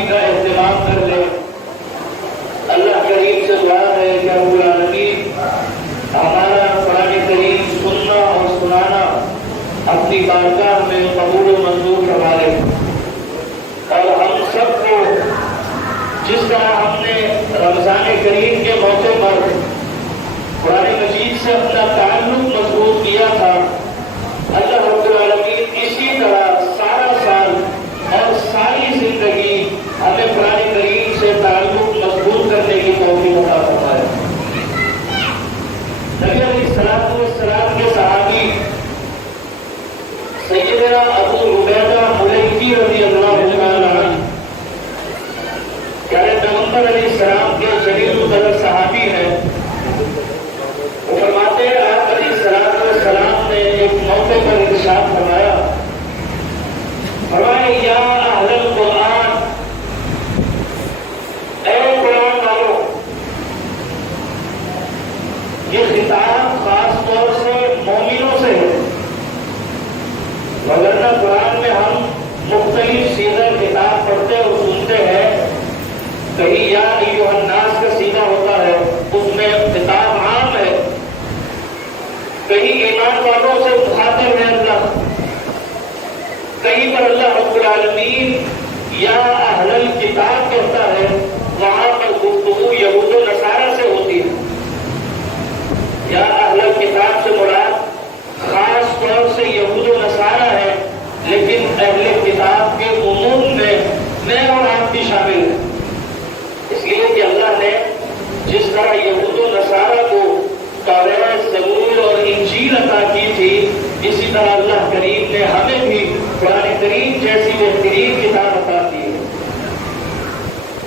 صحابی کا اہتمام کر لے۔ اللہ کریم سے دعا ہے کہ رب العالمین ہمارا قرآن کریم سننا اور سنانا اپنی بارگاہ میں قبول و منظور فرما لے، اور ہم سب کو جس طرح ہم نے رمضان کریم کے موقع پر قرآن مجید سے اپنا تعلق مضبوط کیا تھا، اللہ رب العالمین اسی طرح سارا سال اور ساری زندگی ہمیں قرآن کریم سے تعلق مضبوط کرنے کی توفیق عطا فرمائے۔ نبی علیہ السلام کے صحابی سیدنا ابو عبیدہ ملیکی رضی اللہ تعالی عنہ پیارے پیغمبر علیہ السلام کے جلیل القدر صحابی ہیں۔ وہ فرماتے ہیں آپ علیہ السلام نے ایک موقع پر ارشاد فرمایا یا اہل القرآن، اے قرآن والوں۔ یہ خطاب خاص طور سے مومنوں سے ہے، ورنہ قرآن میں ہم مختلف سیغہ خطاب پڑھتے اور سنتے ہیں، کہیں یا ایھا الناس کا سیغہ ہوتا ہے، اس میں خطاب عام ہے، کہیں ایمان والوں سے مخاطب ہے اللہ، کہیں پر اللہ رب العالمین یا اہل الکتاب کہتا ہے، وہاں پر گفتگو یہود و نصارہ سے ہوتی ہے۔ یا اہل الکتاب سے مراد خاص طور سے یہود و نصارہ ہے، لیکن اہل کتاب کے عموم میں اور آپ بھی شامل ہیں، اس لیے کہ اللہ نے جس طرح یہود و نصارہ کو توریت، زبور اور انجیل عطا کی تھی، اسی طرح اللہ کریم نے ہمیں بھی قرآن کریم جیسی بہترین کتاب عطا کی ہے۔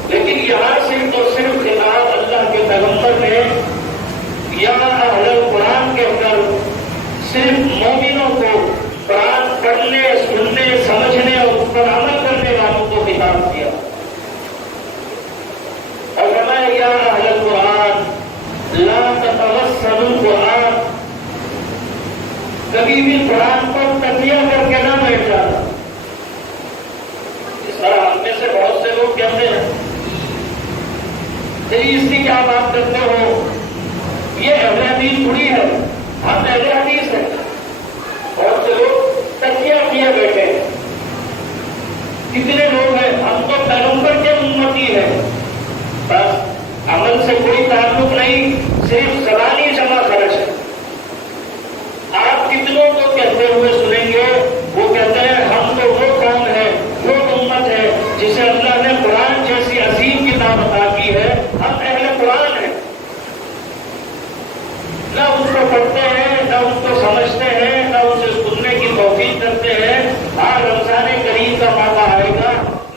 لیکن یہاں صرف اور صرف خطاب اللہ کے پیغمبر نے یا اہل القرآن کہہ کر صرف مومنوں کو قرآن پڑھنے، سننے، سمجھنے اور اس پر عمل کرنے والوں کو خطاب کیا، اور فرمایا یا اہل القرآن لا تتوسلوا القرآن، کبھی بھی قرآن پر تکیہ کر کے نہ بیٹھ جانا۔ اس طرح ہم میں سے بہت سے لوگ کہتے ہیں اس کی کیا بات کرتے ہو، یہ اہل حدیث تھوڑی ہے، ہم اہل حدیث ہیں۔ بہت سے لوگ تکیہ کیے بیٹھے، کتنے لوگ ہیں ہم تو پیغمبر کے امتی ہیں، بس عمل سے کوئی تعلق نہیں، صرف زبانی جمع خرچ ہے۔ آپ کتنوں کو کہتے ہوئے سنیں گے، وہ کہتے ہیں ہم تو وہ قوم ہے، وہ امت ہے جسے اللہ نے قرآن جیسی عظیم کتاب عطا کی ہے، ہم اہل قرآن ہیں۔ نہ اس کو پڑھتے ہیں، نہ اس کو سمجھتے ہیں، نہ اسے سننے کی توفیق کرتے ہیں۔ آج رمضان کریم کا موقع آئے گا،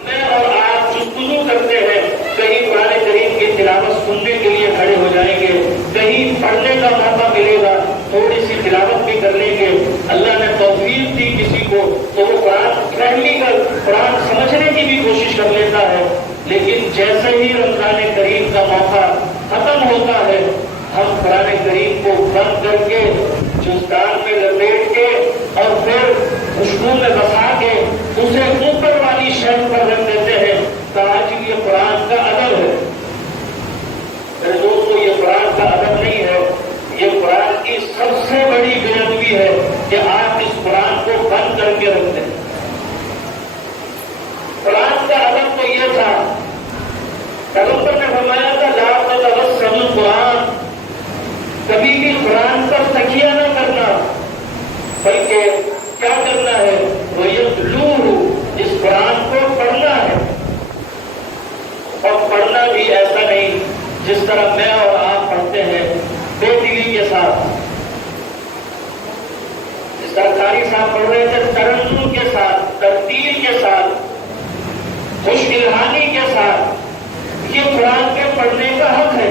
میں اور آپ جستجو کرتے ہیں، کہیں قرآن کریم کی تلاوت سننے کے لیے کھڑے ہو جائیں گے، کہیں پڑھنے کا موقع ملے گا، تھوڑی سی تلاوت بھی کر لیں گے۔ اللہ نے توفیق دی کسی کو تو وہ قرآن پڑھنے کا، قرآن سمجھنے کی بھی کوشش کر لیتا ہے، لیکن جیسے ہی رمضان کریم کا موقع ختم ہوتا ہے، ہم قرآن کریم کو بند کر کے جزدان میں لپیٹ کے اور پھر خوشبو میں بسا کے اسے اوپر والی شیلف پر رکھ دیتے ہیں۔ آج یہ قرآن کا ادب ہے میرے دوستو، یہ قرآن کا ادب نہیں ہے، یہ قرآن کی سب سے بڑی بے ادبی ہے کہ آپ اس قرآن کو بند کر کے رکھتے ہیں۔ قرآن کا ادب تو یہ تھا، پیغمبر نے فرمایا تھا لا تتوسلوا القرآن، کبھی بھی قرآن پر تکیہ نہ کرنا، بلکہ کیا کرنا ہے، وَيَتْلُوهُ، اس قرآن کو پڑھنا ہے، اور پڑھنا بھی ایسا نہیں جس طرح میں اور آپ پڑھتے ہیں بے دلی کے ساتھ، جس طرح قاری صاحب پڑھ رہے تھے ترنم کے ساتھ، ترتیل کے ساتھ، خوش الحانی کے ساتھ، یہ قرآن کے پڑھنے کا حق ہے۔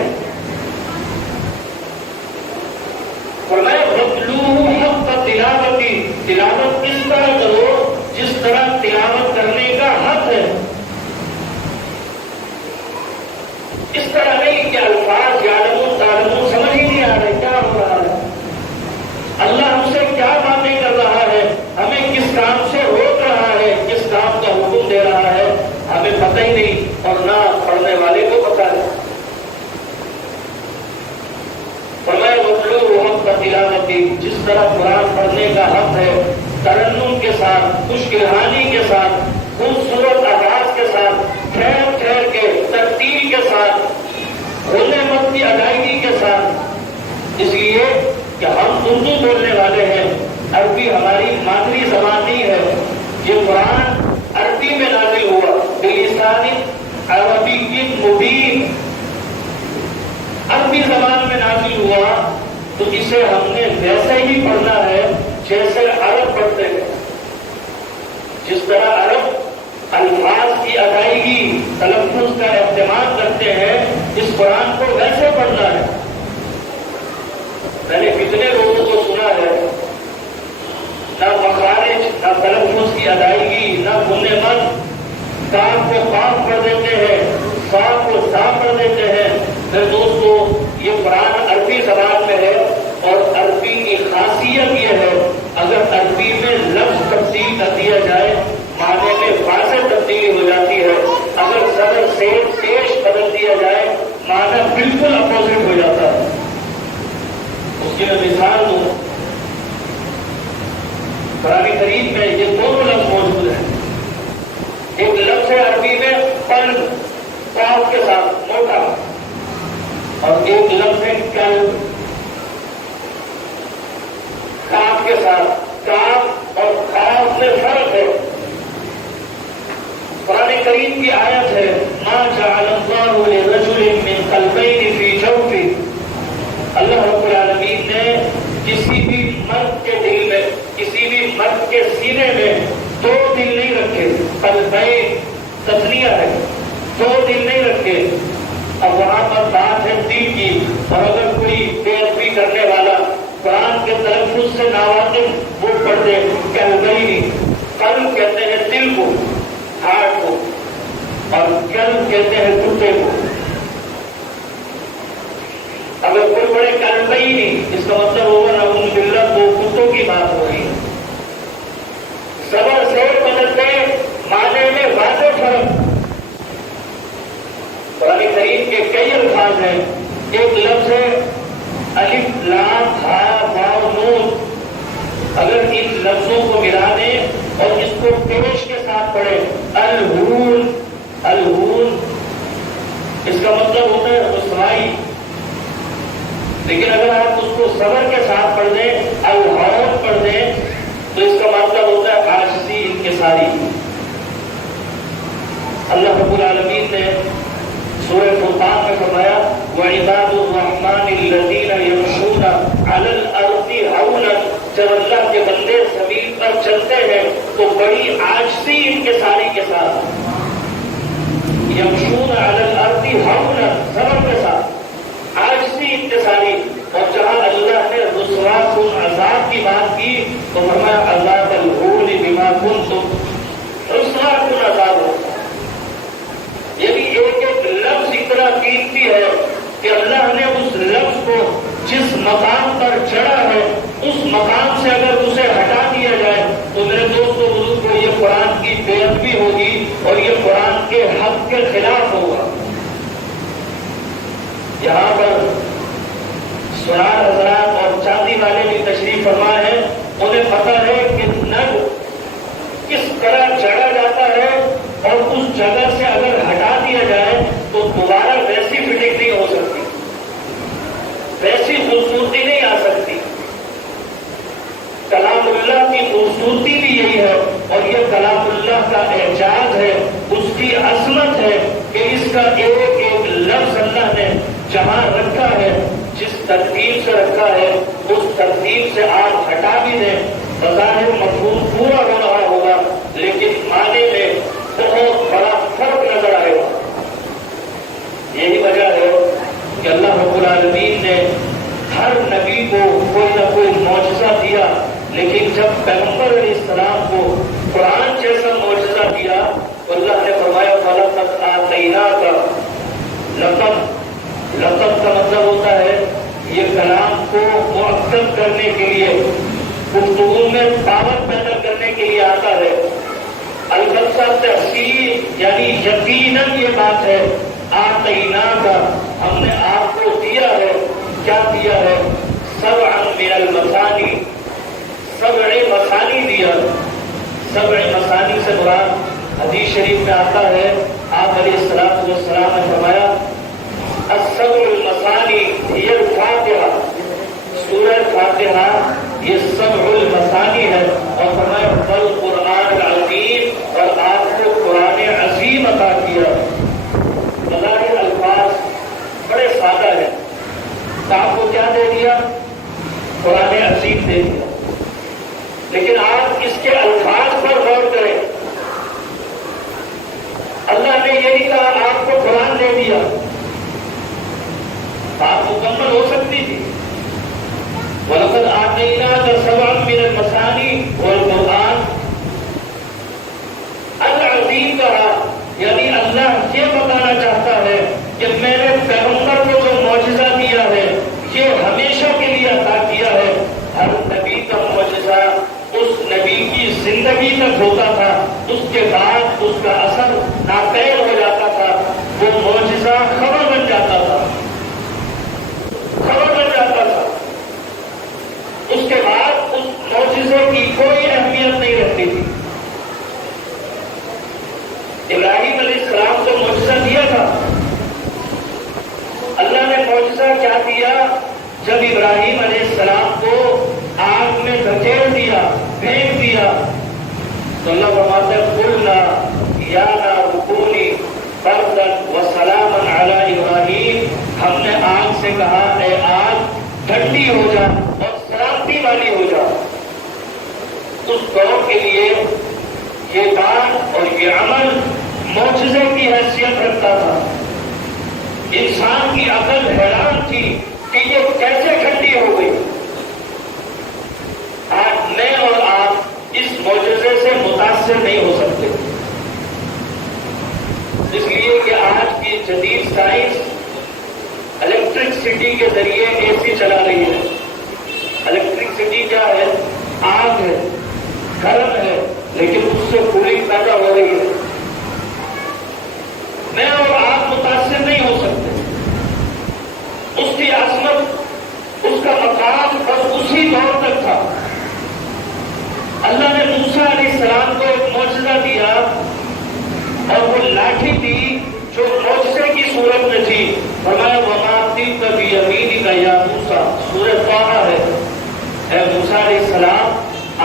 فرمایا وَاتْلُوهُ حَقَّ تِلَاوَتِهِ، تلاوت اس طرح کرو جس طرح تلاوت کرنے کا حق ہے، اس طرح نہیں کہ الفاظ یعلمون تعلمون سمجھ ہی نہیں آ رہے کیا ہو رہا ہے، اللہ ہم سے کیا باتیں کر رہا ہے، ہمیں کس کام سے روک رہا ہے، کس کام کا حکم دے رہا ہے، ہمیں ہمیں پتہ ہی نہیں اور نہ پڑھنے والے کو پتہ ہے۔ فرمایا وَاتْلُوهُ حَقَّ تِلَاوَتِهِ، جس طرح قرآن پڑھنے کا حق ہے ترنم کے ساتھ، خوش کہانی کے ساتھ، خوبصورت آواز کے ساتھ، ٹھہر ٹھہر کے ترتیل کے ساتھ، ہونے مت کی ادائیگی کے ساتھ، اس لیے کہ ہم اردو بولنے والے ہیں، عربی ہماری مادری زبان نہیں ہے۔ یہ قرآن عربی میں نازل ہوا، بلسان عربی مبین، عربی زبان میں نازل ہوا، تو اسے ہم نے ویسے ہی پڑھنا ہے جیسے عرب پڑھتے ہیں۔ جس طرح عرب الفاظ کی ادائیگی، تلفظ کا اہتمام کرتے ہیں، اس قرآن کو ویسے پڑھنا ہے۔ میں نے کتنے لوگوں کو سنا ہے، نہ مخارج، نہ تلفظ کی ادائیگی، نہ گنے مت، کاف کو قاف پڑھ دیتے ہیں، صاد کو صا پڑھ دیتے ہیں۔ میرے دوستو، یہ قرآن عربی زبان میں ہے، اور عربی کی خاصیت یہ ہے اگر عربی میں لفظ تبدیل کر دیا جائے معنی میں واضح تبدیلی ہو جاتی ہے، اگر زبر سے پیش بدل دیا جائے معنی بالکل اپوزٹ ہو جاتا ہے۔ اس کی میں مثال دوں، قرآن کریم میں یہ دونوں لفظ موجود ہیں۔ ایک لفظ ہے عربی میں قلب، قاف کے ساتھ موٹا، اور ایک لفظ ہے قلب، کاف کے ساتھ۔ کاف اور قاف میں فرق ہے۔ قرآن کریم کی آیت ہے ما جعل اللہ لرجل من قلبین فی جوفہ، اللہ رب العالمین نے کسی بھی مرد کے دل میں، کسی بھی مرد کے سینے میں دو دل نہیں رکھے۔ قلبین تثنیہ ہے، دو دل نہیں رکھے۔ اب وہاں پر بات ہے دل کی، اور اگر کوئی بے ادبی کرنے والا قرآن کے تلفظ سے ناواقف وہ پڑھ دے قلبین، قلب کہتے ہیں دل کو، ہارٹ کو، اور قلب کہتے ہیں کتے کو۔ اگر کوئی بڑے قلبین، اس کا مطلب ہوگا نعوذ باللہ دو کتوں کی بات ہو رہی ہے۔ زبر سے بدلتے معنی میں واضح فرق۔ قرآن کریم کے کئی الفاظ ہیں، ایک لفظ ہے الف لام ہا واو نون، اگر ان لفظوں کو ملا دیں اور اس کو پیش کے ساتھ پڑھیں الہون، الہون اس کا مطلب ہوتا ہے رسوائی، لیکن اگر آپ اس کو صبر کے ساتھ پڑھ دیں الہون پڑھ دیں تو اس کا مطلب ہوتا ہے عاجزی، انکساری۔ اللہ رب العالمین نے سورہ فرقان میں فرمایا وَعِبَادُ الرَّحْمَنِ الَّذِينَ يَمْشُونَ عَلَى الْأَرْضِ هَوْنًا، جب اللہ کے بندے زمین پر چلتے ہیں تو بڑی عاجزی انکساری کے ساتھ، يَمْشُونَ عَلَى الْأَرْضِ هَوْنًا صبر کے ساتھ، عاجزی انکساری۔ اور جہاں اللہ نے رسوا کن عذاب کی بات کی تو فرمایا عذاب الہون بما کنتم، رسوا کن عذاب ہو۔ یعنی ایک ایک لفظ اتنا قیمتی ہے کہ اللہ نے اس لفظ کو جس مقام پر چڑھا ہے اس مقام سے اگر اسے ہٹا دیا جائے تو میرے دوستوں بزرگوں یہ قرآن کی بے ادبی ہوگی اور یہ قرآن کے حق کے خلاف ہوگا۔ یہاں پر سنار حضرات اور چاندی والے بھی تشریف فرما ہے، انہیں پتہ ہے کہ نگ کس طرح چڑھا جاتا ہے اور اس جگہ سے اگر ہٹا دیا جائے تو دوبارہ ویسی فٹنگ نہیں ہو سکتی، ویسی خوبصورتی نہیں آ سکتی۔ کلام اللہ کی خوبصورتی بھی یہی ہے، اور یہ کلام اللہ کا اعجاز ہے، اس کی عظمت ہے کہ اس کا ایک ایک لفظ اللہ نے جہاں رکھا ہے، جس ترتیب سے رکھا ہے اس ترتیب سے آپ ہٹا بھی دیں، بظاہر مفہوم پورا ہو رہا ہوگا لیکن معنی میں بہت بڑا فرق نظر آئے گا۔ یہی وجہ ہے کہ اللہ رب العالمین نے ہر نبی کو کوئی نہ کوئی معجزہ دیا، لیکن جب پیغمبر علیہ السلام کو قرآن جیسا معجزہ دیا تو اللہ نے فرمایا وَلَقَدْ آتَيْنَاكَ، لقب کا مطلب ہوتا ہے یہ کلام کو مؤکد کرنے کے لیے، گفتگو میں پاور پیدا کرنے کے لیے آتا ہے۔ البتہ تحصیل یعنی یقیناً یہ بات ہے، آتینا کا ہم نے آپ کو دیا ہے، کیا دیا ہے؟ سبعا من المثانی، سبع مثانی دیا۔ سبع مثانی سے مراد حدیث شریف میں آتا ہے، آپ علیہ الصلوۃ والسلام نے فرمایا السبع المثانی ہی الفاتحہ، سورہ فاتحہ یہ سبع المثانی ہے، اور فرمایا والقرآن العظیم، اور آپ کو قرآن عظیم عطا کیا۔ اللہ کے الفاظ بڑے سادہ ہیں، آپ کو کیا دے دیا؟ قرآن عظیم دے دیا، لیکن آپ اس کے الفاظ پر غور کریں۔ اللہ نے یہ نہیں کہا آپ کو قرآن دے دیا، بات مکمل ہو سکتی تھی۔ وَلَقَدْ آتَيْنَاكَ سَبْعًا مِنَ الْمَثَانِي وَالْقُرْآنِ العظیم کہا، یعنی اللہ یہ بتانا چاہتا ہے کہ میں نے پیغمبر کو جو معجزہ دیا ہے یہ ہمیشہ کے لیے عطا کیا ہے۔ ہر نبی کا معجزہ اس نبی کی زندگی تک ہوتا تھا، اس کے بعد اس کا اثر ناقید ہو جاتا تھا، وہ معجزہ خبر بن جاتا تھا، خبر بن جاتا تھا، اس کے بعد اس معجزے کی کوئی اہمیت نہیں رہتی تھی۔ ابراہیم علیہ السلام کو معجزہ دیا تھا، اللہ نے معجزہ کیا دیا؟ جب ابراہیم علیہ السلام کو آگ میں دھکیل دیا، پھینک دیا، تو اللہ فرماتا ہے قلنا یا نار کونی بردا وسلاما علی ابراہیم، ہم نے آگ سے کہا اے آگ ٹھنڈی ہو جا اور سلامتی والی ہو جا۔ اس دور کے لیے یہ بات اور یہ عمل معجزے کی حیثیت رکھتا تھا۔ انسان کی عقل حیران تھی کہ یہ کیسے ٹھنڈی ہو گئی۔ آج میں اور آپ اس معجزے سے متاثر نہیں ہو سکتے، اس لیے کہ آج کی جدید سائنس الیکٹرکسٹی کے ذریعے اے سی چلا رہی ہے۔ الیکٹرکسٹی کیا ہے؟ آگ ہے، گرم ہے، لیکن اس سے کولنگ پیدا ہو رہی ہے۔ میں اور آپ متاثر نہیں ہو سکتے، اس کی عظمت، اس کا مقام بس اسی دور تک تھا۔ اللہ نے موسیٰ علیہ السلام کو ایک معجزہ دیا، اور وہ لاٹھی تھی جو معجزے کی صورت میں تھی۔ فرمایا وَمَا تِلْكَ بِيَمِينِكَ يَا مُوسَىٰ، سورہ طٰہٰ ہے۔ اے موسیٰ علیہ السلام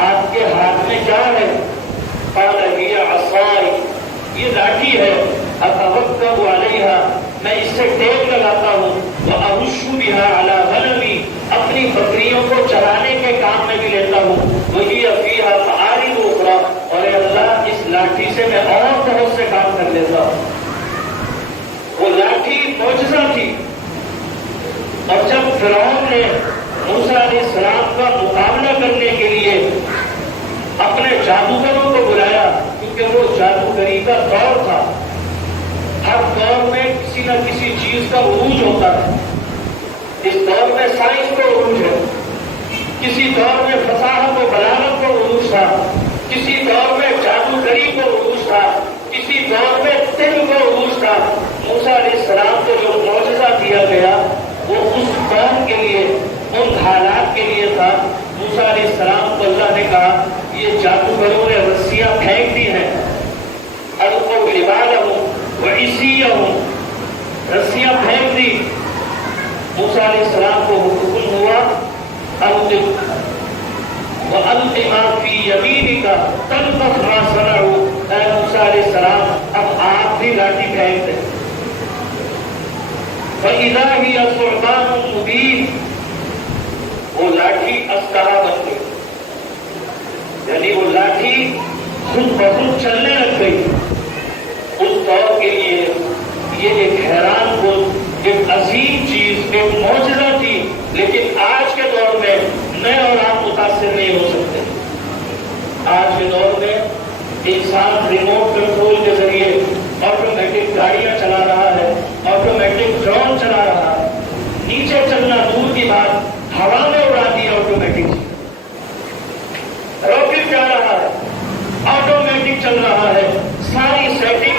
آپ کے ہاتھ میں کیا ہے؟ قَالَ هِيَ عَصَايَ، یہ لاٹھی ہے، أَتَوَكَّلُ عَلَيْهَا، میں اس سے ٹیک لگاتا ہوں، وَأَهُشُّ بِهَا عَلَىٰ غَنَمِي، اپنی بکریوں کو چرانے کے کام میں بھی لیتا ہوں، وَهِيَ فِيهَا مَآرِبُ أُخْرَىٰ، اور اے اللہ اس لاٹھی سے میں اور بہت سے کام کر لیتا ہوں۔ وہ لاٹھی معجزہ تھی، اور جب فرعون نے موسیٰ علیہ السلام کا مقابلہ کرنے کے لیے اپنے جادوگروں کو بلایا، کیونکہ وہ جادوگری کا دور تھا، ہر دور میں کسی نہ کسی چیز کا عروج ہوتا ہے۔ اس دور میں سائنس کو عروج ہے، کسی دور میں فصاحت و بلاغت کو عروج تھا، کسی دور میں جادوگری کو عروج تھا، کسی دور میں طب کو عروج تھا۔ موسیٰ علیہ السلام کو جو معجزہ دیا گیا وہ اس قوم کے لیے، ان حالات کے لیے تھا۔ موسیٰ علیہ السلام کو اللہ نے کہا یہ جادوگروں نے رسیاں پھینک دی ہیں، القوا حبالهم وعصیهم، رسیاں پھینک دی۔ موسیٰ علیہ السلام کو حکم ہوا الق وَأَلْقِ مَا فِي يَمِينِكَ تَلْقَفْ مَا صَنَعُوا، اے موسیٰ علیہ السلام اب آپ بھی لاٹھی پھینک دیں۔ فَإِذَا هِيَ ثُعْبَانٌ مُبِينٌ، وہ لاٹھی اسلحہ بن گئی، یعنی وہ لاٹھی خود بخود چلنے لگ گئی۔ اس دور کے لیے یہ ایک حیران کن، ایک عظیم چیز، ایک معجزہ تھی، لیکن آج کے دور میں میں اور آپ متاثر نہیں ہو سکتے۔ آج کے دور میں انسان ریموٹ کنٹرول کے ذریعے آٹومیٹک گاڑیاں چلا رہا ہے، آٹومیٹک ڈرون چلا رہا ہے، نیچے چلنا دور کی بات، ہوا میں اڑا دیا آٹومیٹک، راکٹ جا رہا ہے، آٹومیٹک چل رہا ہے، ساری سیٹنگ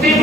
3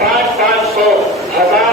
500-500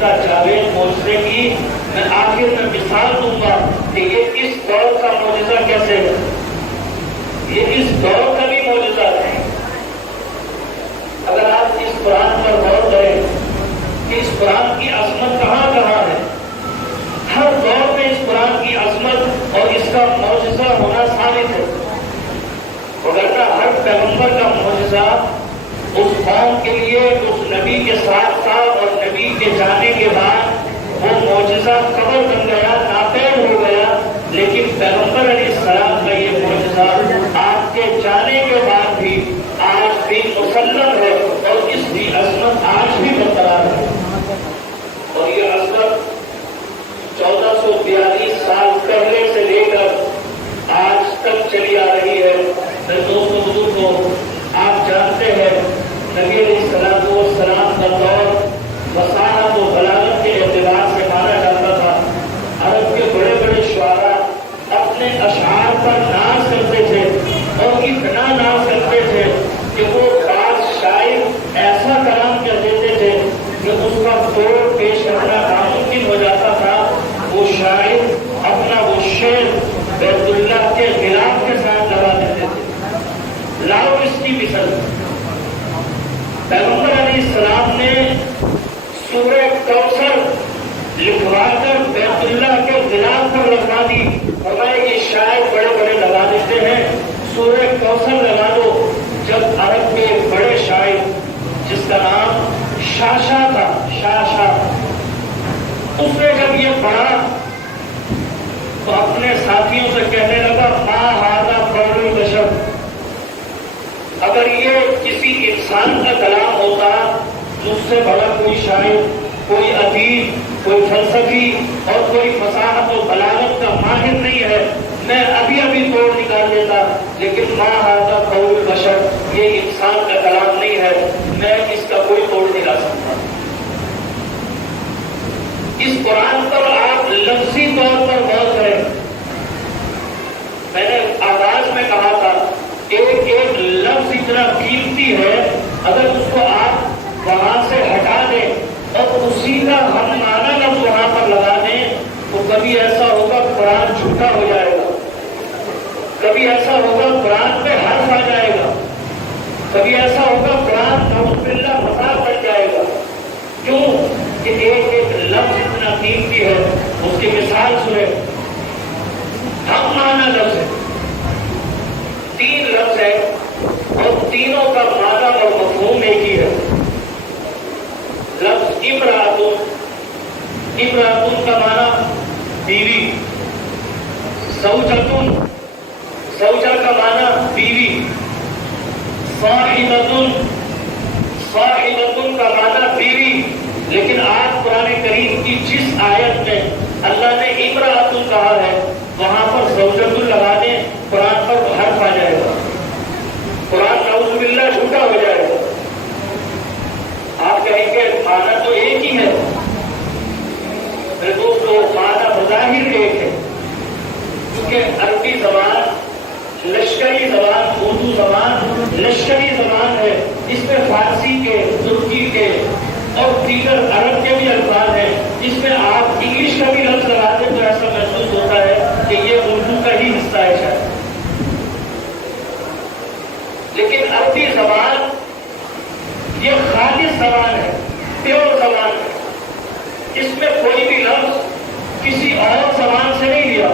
کا جاوید معجزے کی میں آخر میں مثال دوں گا کہ یہ اس دور کا معجزہ کیسے ہے. یہ اس دور کا بھی معجزہ ہے. اگر آپ اس قرآن پر غور کریں کہ اس قرآن کی عظمت کہاں کہاں ہے، ہر دور میں اس قرآن کی عظمت اور اس کا معجزہ ہونا ثابت ہے. وگرنہ ہر پیغمبر کا معجزہ اس قوم کے لیے اس نبی کے ساتھ تھا اور نبی کے جانے کے بعد وہ معجزہ قبر بن گیا، ناپید ہو گیا. لیکن پیغمبر علیہ السلام کا یہ معجزہ آپ کے جانے کے بعد بھی آج بھی مسلم ہے اور اس کی عظمت آج بھی برقرار ہے. اور یہ عظمت 1442 سال پہلے سے لے کر آج تک چلی آ رہی ہے. میں دوستوں بزرگوں کو آپ جانتے ہیں نبی علیہ السلام کا دور وساحت و بلاغت کے اعتبار سے مانا جاتا تھا. عرب کے بڑے بڑے شعراء اپنے اشعار پر ناز کرتے تھے اور اتنا ناز کرتے تھے کہ وہ بعض شاعر ایسا کلام کر دیتے تھے کہ اس کا توڑ پیش کرنا ناممکن ہو جاتا تھا. وہ شاعر اپنا وہ شعر بیت اللہ کے غلاف کے ساتھ لگا دیتے تھے. لاؤ اس کی مثال پیغمبر علیہ السلام نے سورہ کوثر لکھوا کر بیت اللہ کے غلاف پر لگا دی. فرمایا کہ شاعر بڑے بڑے لگا دیتے ہیں، سورہ کوثر لگا دو. جب عرب کے بڑے شاعر جس کا نام شاشا تھا، شاشا، اس نے جب یہ پڑھا تو اپنے ساتھیوں سے کہنے لگا ما ھذا قول البشر. اگر یہ کسی انسان کا کلام ہوتا مجھ سے بڑا کوئی شاعر، کوئی ادیب، کوئی فلسفی اور کوئی فصاحت و بلاغت کا ماہر نہیں ہے، میں ابھی ابھی توڑ نکال دیتا. لیکن ما ھذا قول البشر، یہ انسان کا کلام نہیں ہے، میں اس کا کوئی توڑ نہیں لا سکتا. اس قرآن پر آپ لفظی طور پر غور کریں. میں نے آغاز میں کہا تھا ایک ایک لفظ اتنا قیمتی ہے، اگر اس کو آپ وہاں سے ہٹا دیں اور اسی کا ہم معنی لفظ وہاں پر لگا دیں تو کبھی ایسا ہوگا قرآن جھوٹا ہو جائے گا، کبھی ایسا ہوگا قرآن پہ حرف آ جائے گا، کبھی ایسا ہوگا قرآن نعوذ باللہ مذاق بن جائے گا. کیوں کہ ایک ایک لفظ اتنا قیمتی ہے. اس کی مثال سنیں. ہم معنی لفظ ہے، 3 لفظ ہے اور تینوں کا معنی اور مفہوم ایک ہی ہے. لفظ امرأۃ، امرأۃ کا معنی بیوی. زوجۃ، زوجہ کا معنی بیوی. صاحبۃ، صاحبۃ کا معنی بیوی. لیکن آج قرآن کریم کی جس آیت میں اللہ نے امرأۃ کہا ہے وہاں پر زوجۃ لگا دیں، قرآن پر حرف آ جائے گا، قرآن نعوذ باللہ جھوٹا ہو جائے گا. آپ کہیں گے معنی تو ایک ہی ہے. میرے دوستو معنی بظاہر ایک ہے، کیونکہ عربی زبان لشکری زبان، اردو زبان لشکری زبان ہے. اس میں فارسی کے، ترکی کے اور دیگر عرب کے بھی الفاظ ہیں. اس میں آپ انگلش کا بھی لفظ لگاتے تو ایسا محسوس ہوتا ہے کہ یہ اردو کا ہی حصہ ہے شاید. لیکن عربی زبان یہ خالص زبان ہے، پیور زبان ہے. اس میں کوئی بھی لفظ کسی اور زبان سے نہیں لیا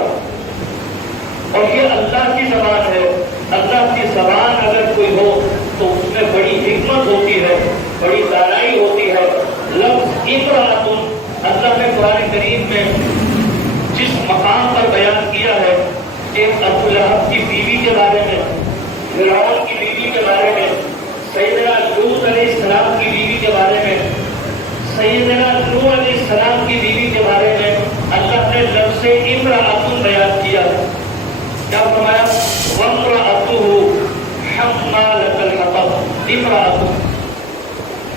اور یہ اللہ کی زبان ہے. اللہ کی زبان اگر کوئی ہو تو اس میں بڑی حکمت ہوتی ہے، بڑی دانائی ہوتی ہے. لفظ امرأۃ اللہ نے قرآن کریم میں جس مقام پر بیان کیا ہے، ایک ابو لہب کی بیوی کے بارے میں، فرعون کی بیوی کے بارے میں، سیدنا لوط علیہ السلام کی بیوی کے بارے میں، سیدنا نوح علیہ السلام کی بیوی کے بارے میں اللہ نے لفظ امرأۃ بیان کیا. کیا فرمایا؟ وامرأتہ حمالۃ الحطب. امرأۃ،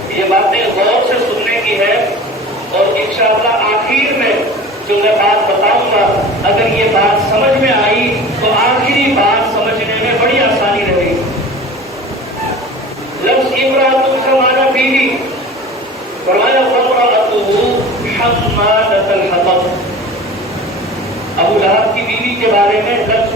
یہ باتیں غور سے سننے کی ہے اور انشاءاللہ آخر میں جو میں بات بتاؤں گا اگر یہ بات سمجھ میں آئی تو آخری بات سمجھنے میں بڑی آسانی رہے گی. لفظ امرأۃ کا معنی بیوی. فرمایا وامرأتہ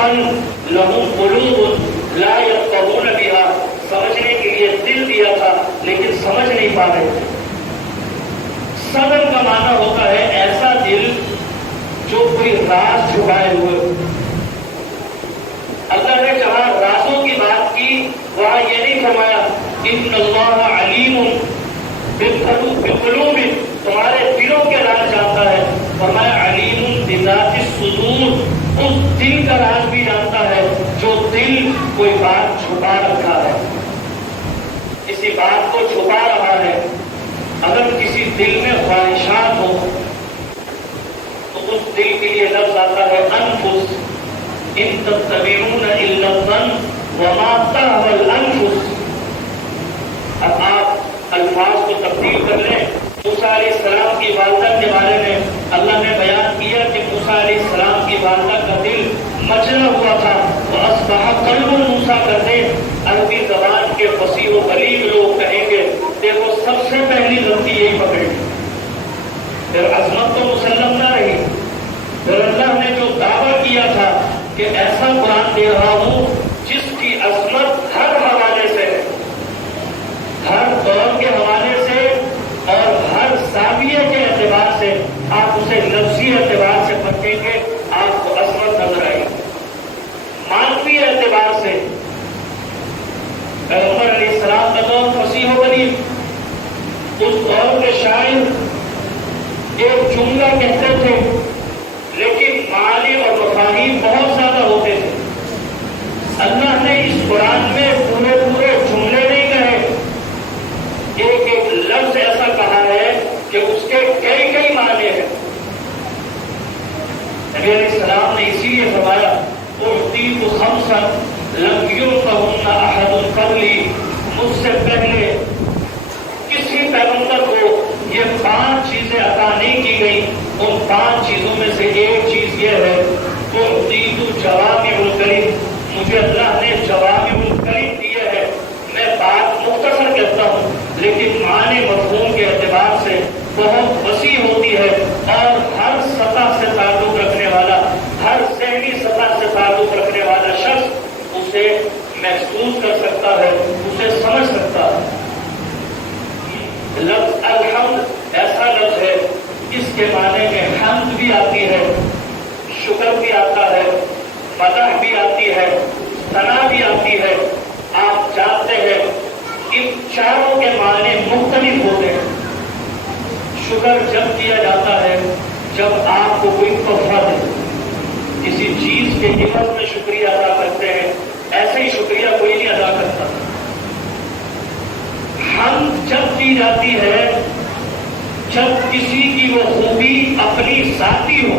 صفن لہم قلوب لا یفقہون بہا، سمجھنے کے لیے دل دیا تھا لیکن سمجھ نہیں پا رہے تھے۔ صدر کا معنی ہوتا ہے ایسا دل جو کوئی راز چھپائے ہوئے۔ اللہ نے جہاں رازوں کی بات کی وہاں یہ نہیں فرمایا ان اللہ علیم بالقلوب، تمہارے دلوں کے راز جانتا ہے، فرمایا علیم بذات الصدور، اس دل کا راز بھی جانتا ہے جو دل کوئی بات چھپا رکھا ہے، کسی بات کو چھپا رہا ہے۔ اگر کسی دل میں خواہشات ہو تو اس دل کے لیے لفظ آتا ہے انفس، ان تتبعون الا الظن وما تهوى الانفس۔ اب آپ الفاظ کو تبدیل کر لیں۔ موسیٰ علیہ السلام کی والدہ کے بارے میں اللہ نے بیان کیا کہ موسیٰ علیہ السلام کی والدہ کا دل مچلا ہوا تھا، وَأَصْبَحَ قَلْبُ مُوسیٰ کرتے عربی زبان کے فصیح و بلیغ لوگ کہیں گے دیکھو سب سے پہلی غلطی یہی پکڑی، پھر عظمت تو مسلم نہ رہی۔ پھر اللہ نے جو دعویٰ کیا تھا کہ ایسا قرآن دے رہا ہوں جس کی عظمت ہر حوالے سے، ہر دور کے حوالے سے اور ہر زاویے کے اعتبار سے آپ اسے لفظی اعتبار سے پڑھیں گے آپ کو عظمت نظر آئے گی، معنوی اعتبار سے۔ پیغمبر علیہ السلام کا دور فصیح و بلیغ، اس دور کے شاعر ایک جملہ کہتے تھے لیکن معانی اور مفاہیم بہت زیادہ ہوتے تھے۔ اللہ نے اس قرآن میں پورے پورے جملے نہیں کہے، ایک ایک لفظ ایسا کہا ہے کہ اس کے کئی کئی معنی ہیں۔ نبی علیہ السلام نے اسی لیے فرمایا اعطیت خمسا لم یعطہن احد قبلی، مجھ سے پہلے کسی پیغمبر کو یہ 5 چیزیں عطا نہیں کی گئی، ان 5 چیزوں میں سے ایک چیز یہ ہے اعطیت جوامع الکلم، مجھے اللہ نے جوامع الکلم دیے ہے۔ میں بات مختصر کہتا ہوں لیکن معنی مفہوم کے اعتبار سے بہت وسیع ہوتی ہے اور ہر سطح سے تعلق رکھنے والا، ہر ذہنی سطح سے تعلق رکھنے والا شخص اسے محسوس کر سکتا ہے، اسے سمجھ سکتا ہے۔ لفظ الحمد ایسا لفظ ہے اس کے معنی میں حمد بھی آتی ہے، شکر بھی آتا ہے، مدح بھی آتی ہے، ثنا بھی آتی ہے۔ آپ جانتے ہیں ان چاروں کے معنی مختلف ہوتے ہیں۔ شکر جب کیا جاتا ہے جب آپ کو کوئی تحفہ دے، کسی چیز کے عوض میں شکریہ ادا کرتے ہیں، ایسے ہی شکریہ کوئی نہیں ادا کرتا۔ حمد جب کی جاتی ہے جب کسی کی وہ خوبی اپنی ذاتی ہو،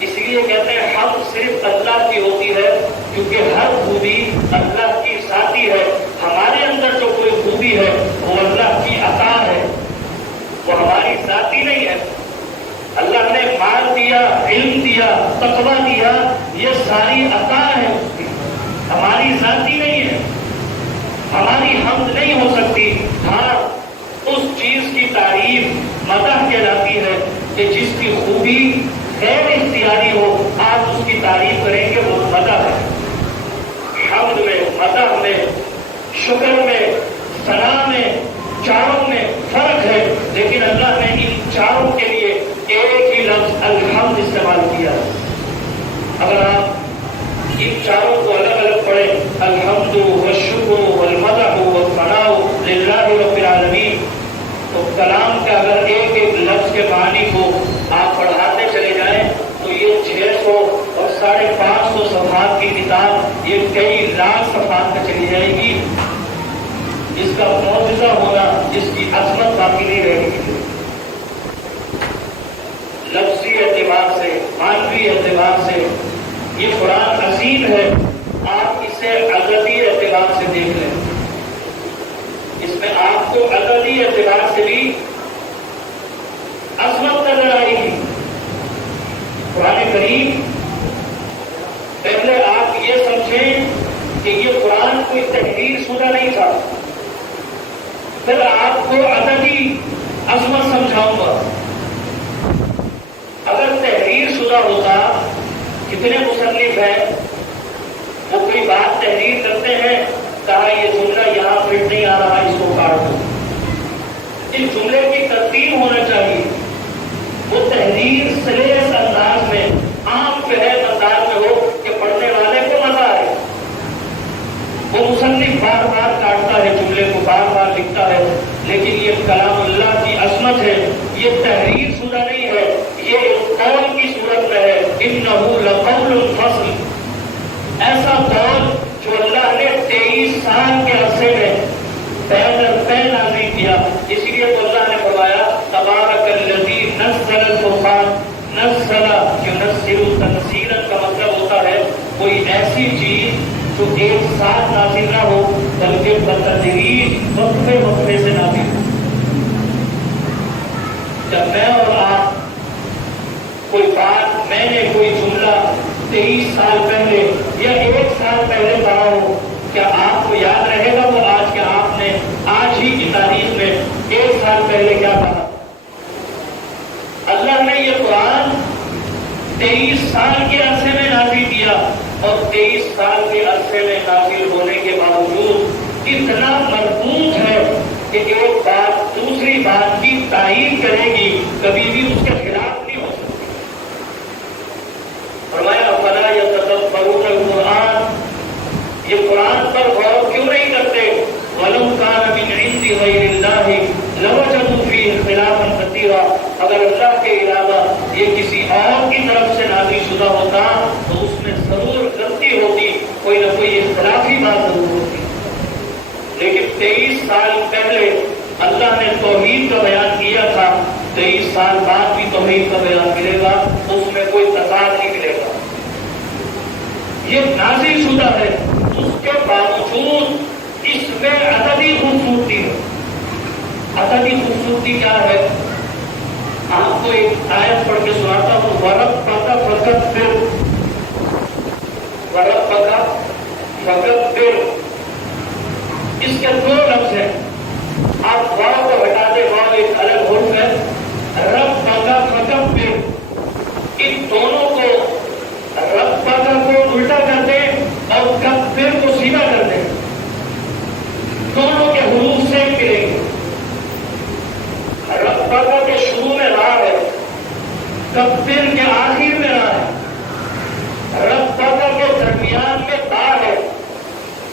اس لیے کہتے ہیں حمد صرف اللہ کی ہوتی ہے کیونکہ ہر خوبی اللہ کی ذاتی ہے۔ ہمارے اندر جو کوئی خوبی ہے وہ اللہ کی عطا ہے، وہ ہماری ذاتی نہیں ہے۔ اللہ نے مال دیا، علم دیا، تقویٰ دیا، یہ ساری عطا ہے اس کی، ہماری ذاتی نہیں ہے، ہماری حمد نہیں ہو سکتی۔ ہاں اس چیز کی تعریف مدح کہلاتی ہے کہ جس کی خوبی غیر اختیاری ہو آپ اس کی تعریف کریں گے، وہ مدح ہے۔ حمد میں، مدح میں، شکر میں، ثنا میں، چاروں میں فرق ہے، لیکن اللہ نے ان چاروں کے لیے ایک ہی لفظ الحمد استعمال کیا۔ اگر آپ ان چاروں کو الگ الگ پڑھیں، الحمد والشکر والمدح والثناء للہ رب العالمین، تو کلام کے اگر ایک ایک لفظ کے معنی کو آپ پڑھاتے چلے جائیں تو یہ 600 اور 550 صفحات کی کتاب یہ کئی لاکھ صفحات میں چلی جائے گی۔ اس کا معجزہ ہونا، اس کی عظمت باقی نہیں رہے گی۔ لفظی اعتبار سے، معنوی اعتبار سے یہ قرآن عظیم ہے۔ آپ اسے عددی اعتبار سے دیکھ لیں، اس میں آپ کو عددی اعتبار سے بھی عظمت نظر آئے گی۔ قرآن کریم پہلے آپ یہ سمجھیں کہ یہ قرآن کوئی تحریر شدہ نہیں تھا، پھر آپ کو عددی عظمت سمجھاؤں گا۔ اگر تحریر شدہ ہوتا کتنے مصنف ہیں وہ کوئی بات تحریر کرتے ہیں، کہا یہ جملہ یہاں فٹ نہیں آ رہا، اس کو کاٹ دو. اس جملے کی ترتیب ہونا چاہیے، وہ تحریر سلیس انداز میں، عام فہم انداز میں ہو کہ پڑھنے والے کو مزہ آئے. وہ مصنف بار بار کاٹتا ہے جملے کو، بار بار لکھتا ہے، لیکن یہ کلام اللہ کی عظمت ہے، یہ تحریر شدہ نہیں ہے، یہ قول کی صورت میں ہے. انہ لقول فصل، ایسا قول جو اللہ نے 23 سال کے عرصے میں پہ نازل کیا. اس لیے تو اللہ نے فرمایا تبارک الذی نزل الفرقان، نزل ینزل تنزیلا کا مطلب ہوتا ہے کوئی ایسی چیز جو ایک ساتھ نازل نہ ہو بلکہ بتدریج وقفے وقفے سے نازل ہو. جب میں اور آپ کوئی بات، میں نے کوئی جملہ 23 سال پہلے یا 1 سال پہلے پڑھا ہو، کیا آپ کو یاد رہے گا وہ آج کے آپ نے آج ہی کی تاریخ میں 1 سال پہلے کیا پڑھا؟ اللہ نے یہ قرآن 23 سال کے عرصے میں نازل کیا، اور 23 سال کے عرصے میں نازل ہونے کے باوجود اتنا مربوط ہے کہ ایک بات دوسری بات کی تائید کرے گی، کبھی بھی اس کے خلاف نہیں ہو سکتی. فرمایا فلا یتدبرون القرآن، یہ قرآن پر غور کیوں نہیں کرتے؟ وَلَوْ كَانَ مِنْ عِنْدِ غَيْرِ اللَّهِ لَوَجَدُوا فِيهِ اخْتِلَافًا كَثِيرًا، اگر اللہ کے علاوہ یہ کسی اور کی طرف سے نازل شدہ ہوتا تو اس میں ضرور غلطی ہوتی، کوئی نہ کوئی اختلافی بات ضرور ہوتی. لیکن 23 سال پہلے اللہ نے توحید کا بیان کیا تھا، 23 سال بعد بھی توحید کا بیان ملے گا، اس میں کوئی تضاد نہیں ملے گا. یہ نازل شدہ ہے، اس کے باوجود اس میں عددی خوبصورتی ہے. عددی خوبصورتی کیا ہے؟ آپ کو ایک آیت پڑھ کے سناتا ہوں. وَرَبَّكَ فَكَبِّرْ، وَرَبَّكَ فَكَبِّرْ، اس کے 2 لفظ ہیں. آپ واو کو ہٹا دے، واو ایک الگ حرف ہے. رَبَّكَ فَكَبِّرْ، ان دونوں کو رَبَّكَ کو الٹا کر دیں اور کبر کو سیدھا کر دیں، دونوں کے حروف سے ملیں گے. رَبَّكَ کے شروع میں را ہے، کبر کے آخر میں را ہے. رَبَّكَ کے درمیان میں تا ہے،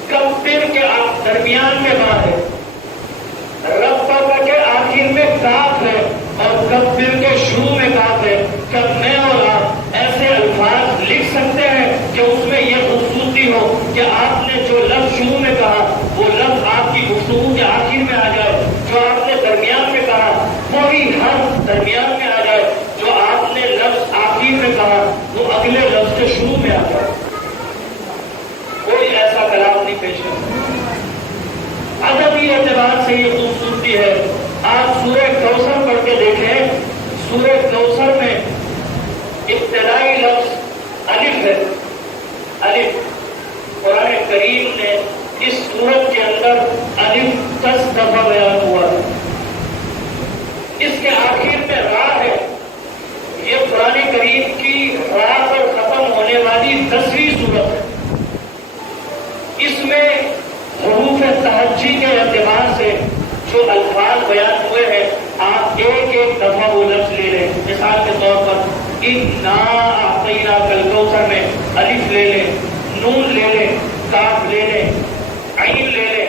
کبر کے درمیان میں با ہے. رَبَّكَ کے آخر میں کاف ہے اور کبر کے شروع میں کاف ہے. کب میں اور آپ ایسے الفاظ لکھ سکتے ہیں کہ اس میں یہ خوبصورتی ہو کہ آپ نے جو لفظ شروع میں کہا وہ لفظ آپ کی گفتگو کے آخر میں آ جائے، جو آپ نے درمیان میں کہا وہی حرف درمیان میں آ جائے، جو آپ نے لفظ آخر میں کہا وہ اگلے لفظ کے شروع میں آ جائے. کوئی ایسا کلام نہیں پیش کر سکتا. ادبی اعتبار سے یہ خوبصورتی ہے. آپ سورہ کوثر پڑھ کے دیکھیں، سورہ کوثر میں ابتدائی لفظ الف ہے. الف قرآن کریم نے اس سورت کے اندر الف 10 دفعہ بیان ہوا ہے. اس کے آخر میں را ہے. یہ قرآن کریم کی را پر ختم ہونے والی 10ویں سورت ہے. اس میں حروف تہجی کے اعتبار سے جو الفاظ بیان ہوئے ہیں، آپ ایک ایک دفعہ وہ لفظ لے لیں. مثال کے طور پر اِنَّا أَعْطَيْنَاكَ الْكَوْثَرَ میں الف لے لیں، نون لے لیں، کاف لے لیں، عین لے لیں،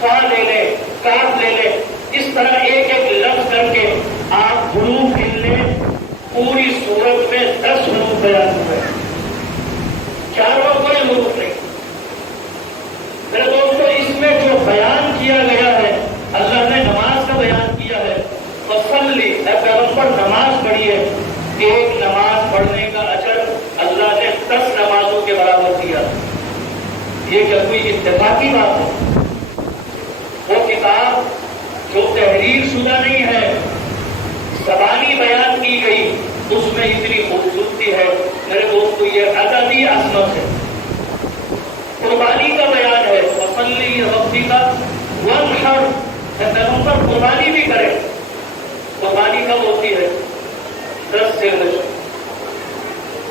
فا لے لیں، کاف لے لیں. اس طرح ایک ایک لفظ کر کے آپ حروف گن لیں. پوری صورت میں 10 حروف بیان ہوئے، چاروں کوئی حروف نہیں. میرے دوستو، اس میں جو بیان کیا گیا ہے، اللہ نے نماز کا بیان کیا ہے. وصلی، اے پیغمبر نماز پڑھی ہے. ایک نماز پڑھنے کا اجر اللہ نے 10 نمازوں کے برابر دیا. یہ کیا کوئی اتفاقی بات ہے؟ وہ کتاب جو تحریر شدہ نہیں ہے، زبانی بیان کی گئی، اس میں اتنی خوبصورتی ہے. میرے دوستو، یہ ادبی عظمت ہے. قربانی کا بیان ہے، وصلی ربی کا وانحر، پیغمبر قربانی بھی کرے. قربانی کب ہوتی ہے؟ 10 ذی الحجہ.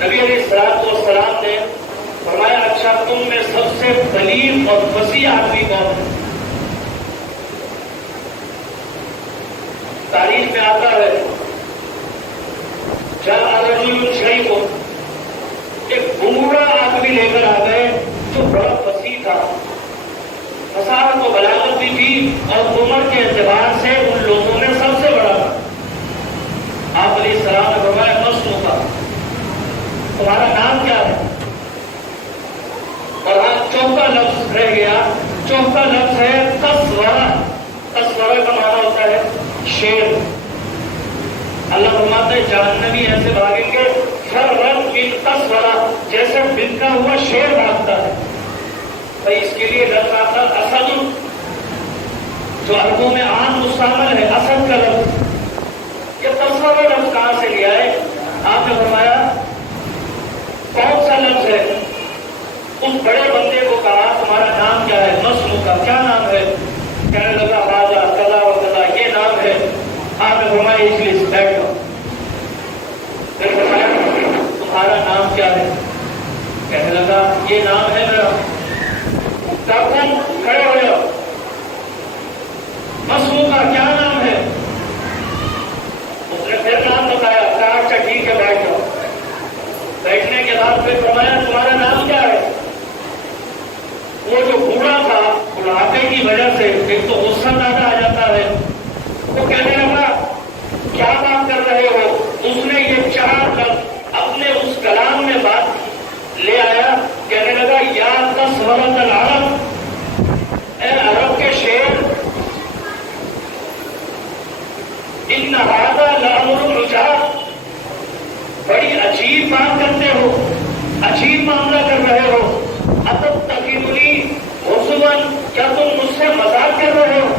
نبی علیہ السلام نے فرمایا اچھا تم میں سب سے بلیغ اور فصیح آدمی کون ہے؟ تاریخ میں آتا ہے جاء رجل شیخ، ایک بوڑھا آدمی لے کر آ گئے جو بڑا فصیح تھا، فصاحت و بلاغت بھی تھی اور عمر کے اعتبار سے ان لوگوں میں سب سے بڑا تھا. آپ علیہ السلام نے فرمایا مسلم کا تمہارا نام کیا ہے؟ اور آج چوتھا لفظ رہ گیا. چوتھا لفظ ہے قصورہ. قصورہ کا معنی ہوتا ہے شیر. اللہ فرماتا ہے جہنمی ایسے بھاگیں گے فرت من قصورہ، جیسے بنکا ہوا شیر بھاگتا ہے. بھائی اس کے لیے لفظ آتا اسد، جو عربوں میں عام مستعمل ہے اسد کا لفظ. یہ قصورہ لفظ کہاں سے لیا ہے؟ آپ نے فرمایا کون سا لفظ ہے؟ اس بڑے بندے کو کہا تمہارا نام کیا ہے؟ مسلم کا. کیا نام ہے؟ کہنے لگا راجا کلا و کلا، یہ نام ہے. آپ نے فرمایا اجلس، بیٹھو. پھر فرمایا تمہارا نام کیا ہے؟ کہنے لگا یہ نام ہے میرا. تم کھڑے ہو جاؤ. مسلم کا کیا نام ہے؟ اس نے پھر نام بتایا. کہا اچھا ٹھیک ہے بیٹھ جاؤ. بیٹھنے کے بعد پھر فرمایا تمہارا نام کیا ہے؟ وہ جو بوڑھا تھا بڑھاپے کی وجہ سے ایک تو غصہ زیادہ آ جاتا ہے، وہ کہنے لگا کیا بات کر رہے ہو؟ اس نے یہ 4 لفظ اپنے اس کلام میں بات لے آیا. کہنے لگا یا قصورۃ العرب، اے عرب کے شیر، ان ھذا لامر عجاب، بڑی عجیب بات کرتے ہو، عجیب معاملہ کر رہے ہو. اتتخذنی ہزوا، کیا تم مجھ سے مذاق کر رہے ہو؟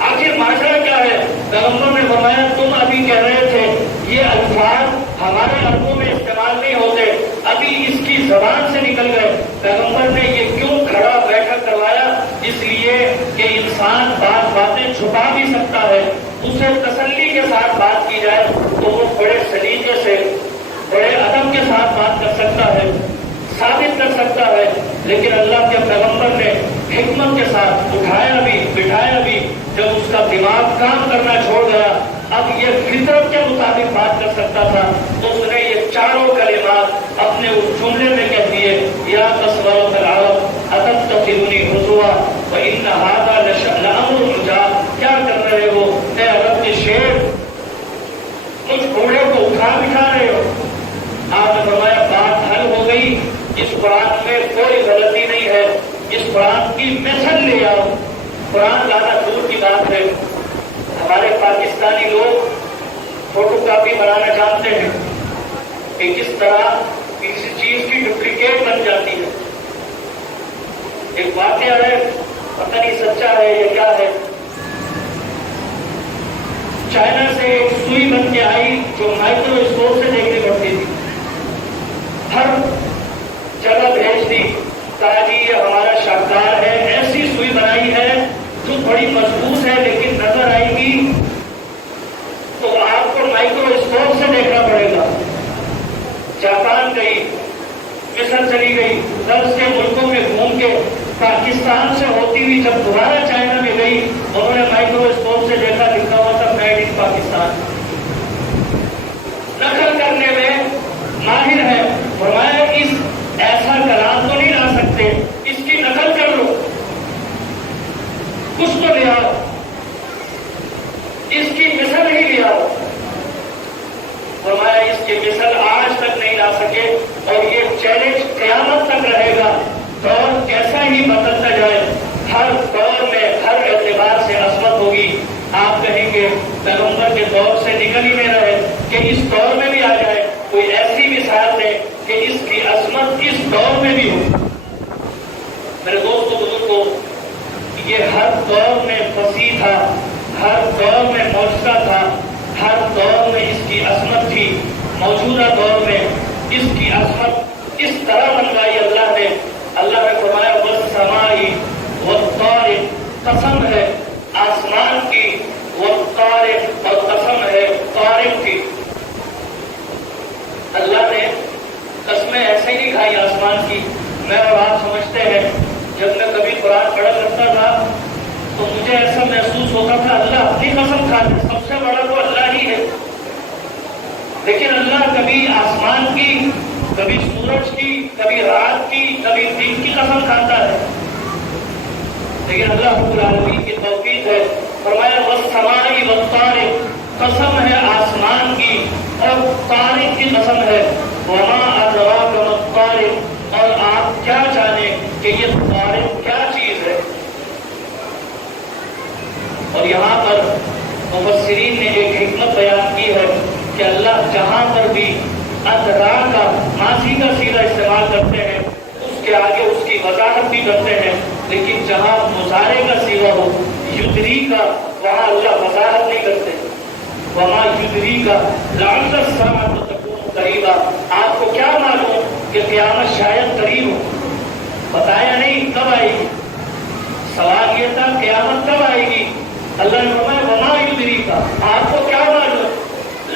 آخر ماجرا کیا ہے؟ پیغمبر نے فرمایا تم ابھی کہہ رہے تھے یہ الفاظ ہمارے عربوں میں استعمال نہیں ہوتے، ابھی اس کی زبان سے نکل گئے. پیغمبر نے یہ کیوں کھڑا بیٹھا کروایا؟ اس لیے کہ انسان بعض باتیں چھپا بھی سکتا ہے، اسے تسلی کے ساتھ بات کی جائے تو وہ بڑے سلیقے سے بڑے ادب کے ساتھ بات کر سکتا ہے، ثابت کر سکتا ہے. لیکن اللہ کے پیغمبر نے حکمت کے ساتھ اٹھایا بھی بٹھایا بھی. جب اس کا دماغ کام کرنا چھوڑ گیا، اب یہ فطرت کے مطابق بات کر سکتا تھا، تو اس نے یہ 4 کلمات اپنے اس جملے میں کہہ دیے یا قصورۃ العرب اتتخذنی ہزوا وان ھذا لامر عجاب. کیا کر رہے ہو اے عرب کے شیر؟ کچھ بوڑھے کو اٹھا بٹھا رہے ہو. آپ نے فرمایا بات حل ہو گئی. اس قرآن میں کوئی غلطی نہیں ہے، اس قرآن کی مثل لے آؤ. قرآن لانا دور کی بات ہے. ہمارے پاکستانی لوگ فوٹو کاپی بنانا جانتے ہیں کہ کس طرح کسی چیز کی ڈپلیکیٹ بن جاتی ہے. ایک واقعہ ہے، پتہ نہیں سچا ہے یا کیا ہے. چائنا سے ایک سوئی بن کے آئی جو مائکرو اسکوپ سے دیکھنی پڑتی تھی. ہر جگہ بھیج دی، کہا جی یہ ہمارا شاہکار ہے، ایسی سوئی بنائی ہے جو بڑی مضبوط ہے لیکن نظر آئے گی تو آپ کو مائکرو اسکوپ سے دیکھنا پڑے گا. جاپان گئی، مصر چلی گئی، درس کے ملکوں میں گھوم کے پاکستان سے ہوتی ہوئی جب دوبارہ چائنا میں گئی، انہوں نے مائکرو اسکوپ سے دیکھا، لکھا ہوا تھا میڈ ان پاکستان. نقل کرنے میں ماہر ہے. فرمایا اس ایسا کلام تو نہیں لا سکتے، اس کی نقل کر لو، کچھ تو لے آؤ، اس کی مثل ہی لے آؤ. فرمایا اس کی مثل آج تک نہیں لا سکے اور یہ چیلنج قیامت تک رہے گا. دور کیسا ہی بدلتا جائے، ہر دور میں ہر اعتبار سے عظمت ہوگی. آپ کہیں گے پیغمبر کے دور سے نکل ہی نہیں رہے کہ اس دور میں بھی آ جائے. کوئی ایسی مثال ہے کہ اس کی عظمت اس دور میں بھی ہو. میرے دوستوں بزرگوں، یہ ہر دور میں فصیح تھا، ہر دور میں معجزہ تھا، ہر دور میں اس کی عظمت تھی. موجودہ دور میں اس کی عظمت اس طرح بنوائی اللہ نے فرمایا والسماء والطارق، قسم ہے آسمان کی، والطارق اور قسم ہے طارق کی. کھائی آسمان کی. میں اور آپ سمجھتے ہیں جب میں کبھی قرآن پڑھا کرتا تھا تو مجھے ایسا محسوس ہوتا تھا اللہ اپنی قسم کھا دے، سب سے بڑا تو اللہ ہی ہے. لیکن اللہ کبھی آسمان کی، کبھی سورج کی، کبھی رات کی، کبھی دن کی قسم کھاتا ہے. لیکن اللہ رب العالمین کی توفیق ہے، فرمایا والسماء والطارق، قسم ہے آسمان کی اور طارق کی قسم ہے. وما ادراک ما الطارق، اور آپ کیا جانیں کہ یہ طارق کیا چیز ہے. اور یہاں پر مفسرین نے ایک حکمت بیان کی ہے کہ اللہ جہاں پر بھی ادرا کا ماضی کا صیغہ استعمال کرتے ہیں اس کے آگے اس کی وضاحت بھی کرتے ہیں، لیکن جہاں مضارع کا صیغہ ہو یدری کا، وہاں اللہ وضاحت نہیں کرتے. وما یدری کا لعل الساعة تکون قریبا، آپ کو کیا معلوم کہ قیامت شاید قریب ہو. بتایا نہیں کب آئے گی، سوال یہ تھا قیامت کب آئے گی. اللہ نے فرمایا وما یدری کا، آپ کو کیا معلوم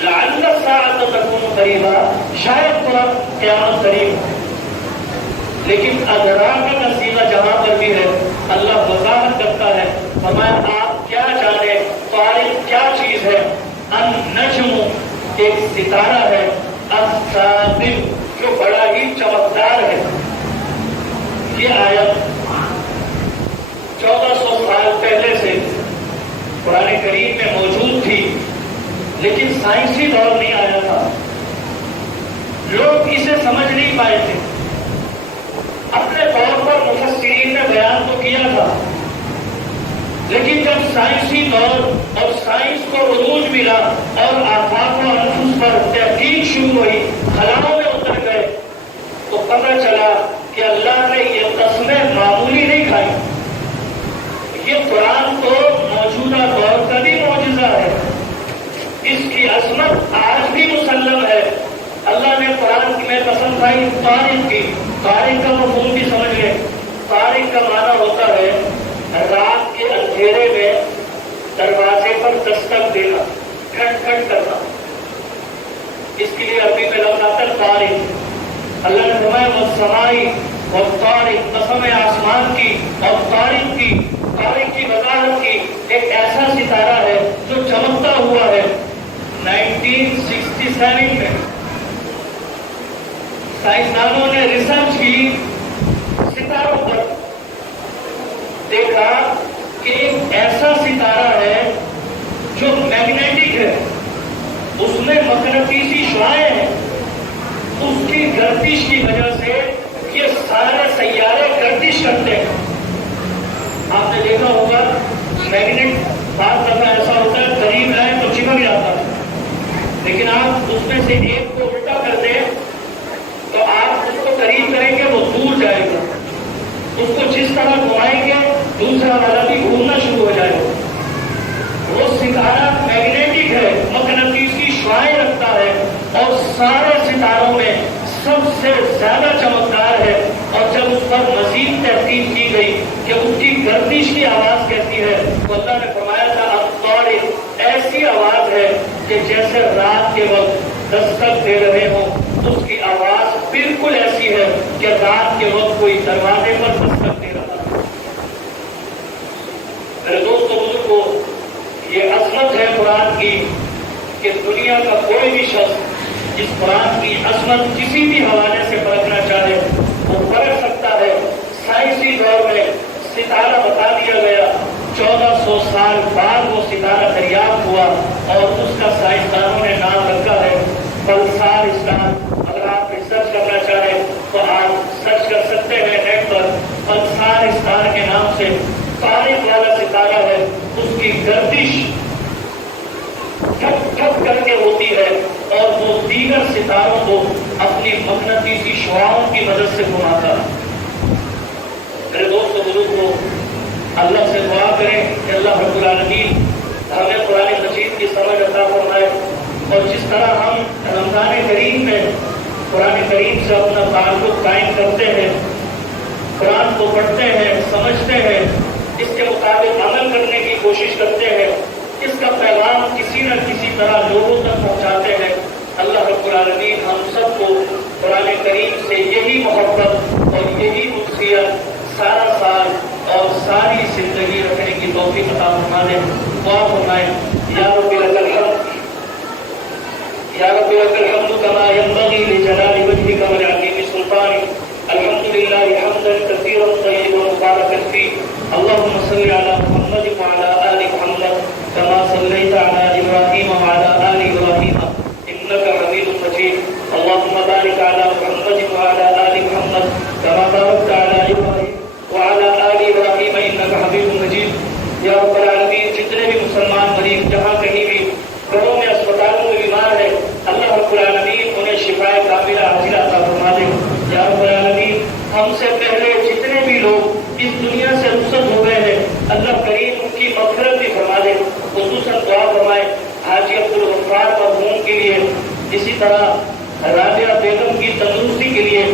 لعل الساعة تکون قریبا، شاید قیامت قریب ہو. لیکن ادراک کا صیغہ جہاں پر بھی ہے اللہ وضاحت کرتا ہے. فرمایا آپ کیا جانیں طارق کیا چیز ہے. النجم ایک ستارہ ہے، الثاقب جو بڑا ہی چمکدار ہے. یہ آیت 1400 سال پہلے سے قرآن کریم میں موجود تھی، لیکن سائنسی دور نہیں آیا تھا، لوگ اسے سمجھ نہیں پائے تھے. اپنے طور پر مفسرین نے بیان تو کیا تھا، لیکن جب سائنسی دور اور سائنس کو عروج ملا اور آفاق و انفس پر تحقیق شروع ہوئی، خلاؤں میں اتر گئے، تو پتہ چلا کہ اللہ نے یہ قسمیں معمولی نہیں کھائی. یہ قرآن تو موجودہ دور کا بھی معجزہ ہے، اس کی عظمت آج بھی مسلم ہے. اللہ نے قرآن میں قسم کھائی طارق کی. طارق کا مفہوم بھی سمجھ لیں. طارق کا معنی ہوتا ہے رات کے اندھیرے میں دروازے پر دستک دینا، کھٹ کھٹ کرنا. اس کے لیے عربی میں لفظ آتا ہے طارق. اللہ نے فرمایا والسماء والطارق، قسم ہے آسمان کی اور طارق کی. طارق کی وضاحت کی، ایک ایسا ستارہ ہے جو چمکتا ہوا ہے. 1967 میں سائنسدانوں نے ریسرچ کی ستاروں پر، دیکھا کہ ایک ایسا ستارہ ہے جو میگنیٹک ہے، اس میں مقناطیسی شعاعیں ہیں. اس کی گردش کی وجہ سے یہ سارے سیارے گردش کرتے ہیں. آپ نے دیکھا ہوگا میگنیٹ بعض دفعہ ایسا ہوتا ہے قریب آئے تو چپک جاتا ہے، لیکن آپ اس میں سے ایک کو الٹا کر دیں تو آپ اس کو قریب کریں گے وہ دور جائے گا. اس کو جس طرح گھمائیں گے دوسرا والا بھی گھومنا شروع ہو جائے گا. وہ ستارہ میگنیٹک ہے، مقناطیسی شعاعیں رکھتا ہے اور سارے ستاروں میں سب سے زیادہ چمکدار ہے. اور جب اس پر مزید تحقیق کی گئی کہ اس کی گردش کی آواز کیسی ہے تو اللہ نے فرمایا تھا الطارق، ایسی آواز ہے کہ جیسے رات کے وقت دستک دے رہے ہوں، اس کی آواز بالکل ایسی ہے کہ رات کے وقت کوئی دروازے پر دستک دے رہا ہے. میرے دوستو بزرگوں، یہ عظمت ہے قرآن کی کہ دنیا کا کوئی بھی شخص اس قرآن کی عظمت کسی بھی حوالے سے پرکھنا چاہے وہ پرکھ سکتا ہے. سائنسی دور میں ستارہ بتا دیا گیا، 1400 سال بعد وہ ستارہ دریافت ہوا اور اس کا سائنسدانوں نے نام رکھا ہے پلسار اسٹار. اگر آپ ریسرچ کرنا چاہیں تو آپ سرچ کر سکتے ہیں نیٹ پر. پلسار اسٹار کے نام سے طارق والا ستارہ ہے. اس کی گردش ٹھپ ٹھپ کر کے ہوتی ہے اور وہ دیگر ستاروں کو اپنی مقناطیسی شعاعوں کی مدد سے گھماتا ہے. میرے دوستو بزرگوں، اللہ سے دعا کریں کہ اللہ رب العالمین ہمیں قرآن مجید کی سمجھ عطا فرمائے، اور جس طرح ہم رمضان کریم میں قرآن کریم سے اپنا تعلق قائم کرتے ہیں، قرآن کو پڑھتے ہیں، سمجھتے ہیں، اس کے مطابق عمل کرنے کی کوشش کرتے ہیں، اس کا پیغام کسی نہ کسی طرح لوگوں تک پہنچاتے ہیں. اللہ رب العالمین ہم سب کو قرآن کریم کریم سے یہی محبت اور یہی انسیت سارا سال اور ساری زندگی رکھنے کی توفیق عطا فرما دے. دعا فرمائیں. یا رب لک الحمد یا رب لک الحمد کما ينبغي لجلال وجهك ولعظیم سلطانك. الحمد للہ حمدا كثيرا طیبا مبارکا فیہ. اللهم صل على محمد وعلى آل محمد كما صليت على إبراهيم وعلى آل إبراهيم إنك حميد مجيد. اللهم بارك على محمد وعلى آل محمد كما باركت على إبراهيم وعلى آل إبراهيم إنك حميد مجيد. یا رب العالمین جتنے بھی مسلمان مریض جہاں کہیں بھی گھروں میں اسپتالوں میں بیمار ہے اللہ رب العالمین انہیں شفاء کاملہ عاجلہ عطا فرما دے. یا رب العالمین ہم سے پہلے جتنے بھی لوگ اس دنیا سے رخصت ہو گئے ہیں اللہ کریم ان کی مغفرت بھی فرما دے. خصوصاً دعا فرمائے حاجی عبدالغفار مرحوم کے لیے, اسی طرح رابعہ بیگم کی تندرستی کے لیے,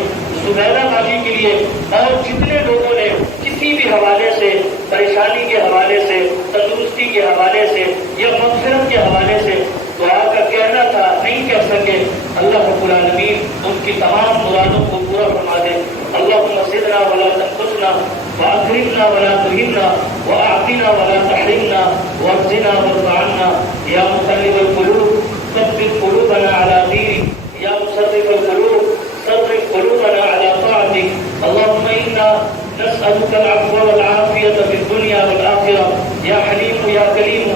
زبیدہ باجی کے لیے, اور جتنے لوگوں نے کسی بھی حوالے سے پریشانی کے حوالے سے تندرستی کے حوالے سے یا مغفرت کے حوالے سے دعا کا کہنا تھا نہیں کہہ سکے اللہ رب العالمین ان کی تمام مرادوں کو پورا فرما دے. اللہم زدنا ولا تنقصنا واکرمنا ولا تہنا واعطنا ولا تحرمنا وارزقنا وارض عنا. یا مقلب القلوب ثبت قلوبنا على دینک. یا مصرف القلوب صرف قلوبنا على طاعتك. اللهم انا نسألك العفو والعافية في الدنيا والآخرة. يا حليم يا كريم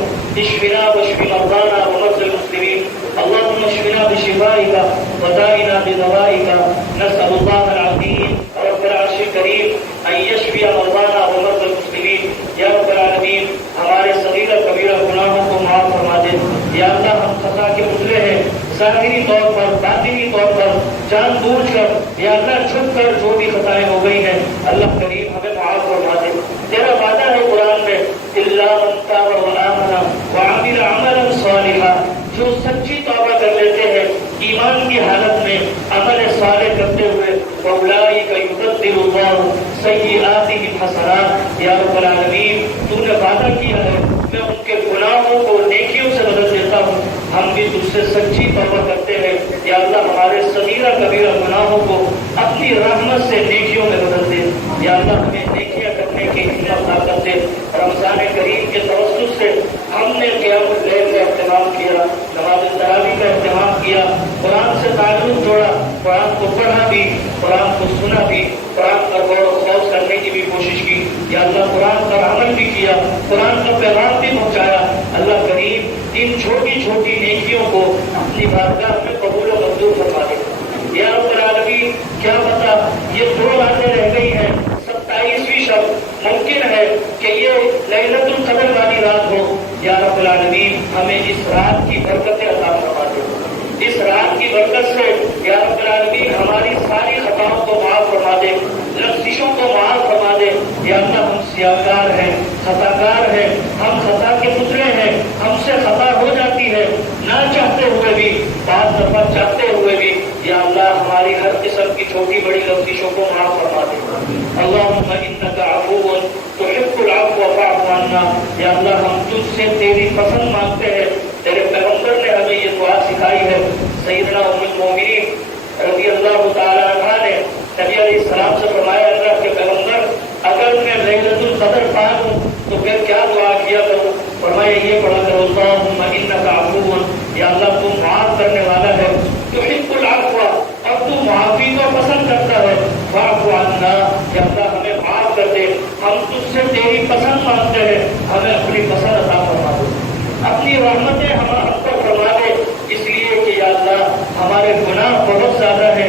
اشفنا واشف مرضانا ومرضى المسلمين. اللهم اشفنا بشفائك ودائنا بدوائك. نسأل الله العظيم رب العرش الكريم أن يشفي مرضانا ومرضى المسلمين. یا رب العالمین ہمارے صغیرہ کبیرہ گناہوں کو معاف فرما دے. یا اللہ ہم خطا کے مجرے ہیں ظاہری طور پر باطنی طور پر جان بوجھ کر یا اللہ چھپ کر جو بھی خطائیں ہو گئی ہیں اللہ کریم ہمیں معاف فرما دے. تیرا وعدہ ہے قرآن میں الا من تاب وآمن وعمل عملا صالحا, جو سچی توبہ کر لیتے ہیں ایمان کی حالت میں عمل صالح کرتے ہوئے فاولئک یبدل اللہ سیئاتہم حسنات. یا رب العالمین تو نے وعدہ کیا ہے میں ان کے گناہوں کو نیکیوں سے بدل دیتا ہوں. ہم بھی تجھ سے سچی توبہ کرتے ہیں. یا اللہ ہمارے صغیرہ کبیرہ گناہوں کو اپنی رحمت سے نیکیوں میں بدل دے. یا اللہ ہمیں نیکیاں کرنے کی ہمت عطا دے. رمضان کریم کے توسط سے ہم نے قیام اللیل کا اہتمام کیا, نماز تراویح کا اہتمام کیا, قرآن سے تعلق جوڑا, قرآن کو پڑھا بھی, قرآن کو سنا بھی, قرآن پر غور و خوض کرنے کی بھی کوشش کی. یا اللہ قرآن پر عمل بھی کیا, قرآن کا پیغام بھی پہنچایا. اللہ کریم ان چھوٹی چھوٹی نیکیوں کو اپنی بارگاہ میں قبول و منظور فرما دے. یا رب العالمین کیا پتا یہ 2 راتیں رہ گئی ہیں, 27ویں شب ممکن ہے کہ یہ لیلۃ القدر والی رات ہو. یا رب العالمین ہمیں اس رات کی برکتیں عطا فرما دے. اس رات کی برکت سے یا رب العالمین ہماری ساری خطاؤں کو معاف فرما دے, لغزشوں کو معاف فرما دے. یا اللہ ہم سیاہکار ہیں, خطا کار ہیں, ہم خطا کے پتلے ہیں, ہم سے خطا ہو جاتی ہے نہ چاہتے ہوئے بھی, بعض دفعہ چاہتے ہوئے بھی. یا اللہ ہماری ہر قسم کی چھوٹی بڑی لغزشوں کو معاف فرما دے. اللہم انک عفو تحب العفو فاعف عنا. یا اللہ ہم تجھ سے تیری پسند مانگتے ہیں. تیرے پیغمبر نے ہمیں یہ دعا سکھائی ہے. سیدنا ام المومنین رضی اللہ تعالی عنہ نے نبی علیہ السلام سے فرمایا اللہ کے پیغمبر اگر میں لیلۃ القدر پا لوں تو پھر کیا دعا کیا کروں؟ فرمایا یہ پڑھا کرو اللہم انک عفو. یا اللہ تو معاف کرنے والا ہے, تحب العفو اور تو معافی کو پسند کرتا ہے. فاعف عنا. یا اللہ ہمیں معاف کر دے, ہم تجھ سے تیری پسند مانگتے ہیں, ہمیں اپنی پسند عطا فرما دے, اپنی رحمتیں ہم پر فرما دے. اس لیے کہ یا اللہ ہمارے گناہ بہت زیادہ ہیں,